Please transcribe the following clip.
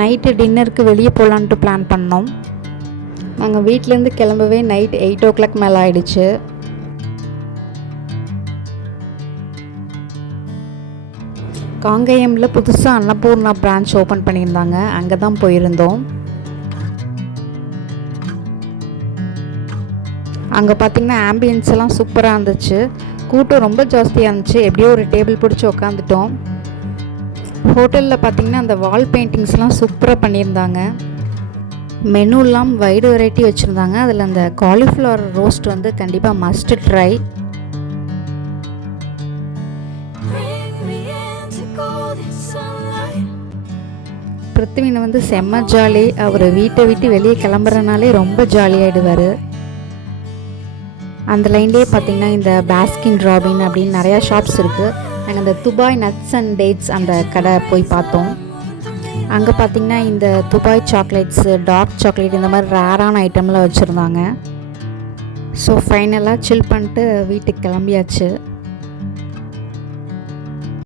Night டின்னருக்கு வெளியே போகலான்ட்டு பிளான் பண்ணோம். நாங்கள் வீட்டிலேருந்து கிளம்பவே நைட் 8 o'clock மேலே ஆயிடுச்சு. காங்கேயமில் புதுசாக அன்னபூர்ணா பிரான்ச் ஓப்பன் பண்ணியிருந்தாங்க, அங்கே தான் போயிருந்தோம். அங்கே பார்த்திங்கன்னா ஆம்பியன்ஸ் எல்லாம் சூப்பராக இருந்துச்சு. கூட்டம் ரொம்ப ஜாஸ்தியாக இருந்துச்சு. எப்படியோ ஒரு டேபிள் பிடிச்சி உக்காந்துட்டோம். ஹோட்டலில் பார்த்திங்கன்னா அந்த வால் பெயிண்டிங்ஸ்லாம் சூப்பராக பண்ணியிருந்தாங்க. மெனுலாம் வைடு வெரைட்டி வச்சுருந்தாங்க. அதில் அந்த காலிஃப்ளவர் ரோஸ்ட் வந்து கண்டிப்பாக மஸ்ட் ட்ரை. பிருத்திவினை வந்து செம்ம ஜாலி. அவர் வீட்டை விட்டு வெளியே கிளம்புறனாலே ரொம்ப ஜாலியாகிடுவார். அந்த லைன்லேயே பார்த்திங்கன்னா இந்த பாஸ்கின் ராபின் அப்படின்னு நிறையா ஷாப்ஸ் இருக்குது. நாங்கள் இந்த துபாய் நட்ஸ் அண்ட் டேட்ஸ் அந்த கடை போய் பார்த்தோம். அங்கே பார்த்திங்கன்னா இந்த துபாய் சாக்லேட்ஸு, டார்க் சாக்லேட் இந்த மாதிரி ரேரான ஐட்டம்லாம் வச்சுருந்தாங்க. ஸோ ஃபைனலாக சில் பண்ணிட்டு வீட்டுக்கு கிளம்பியாச்சு.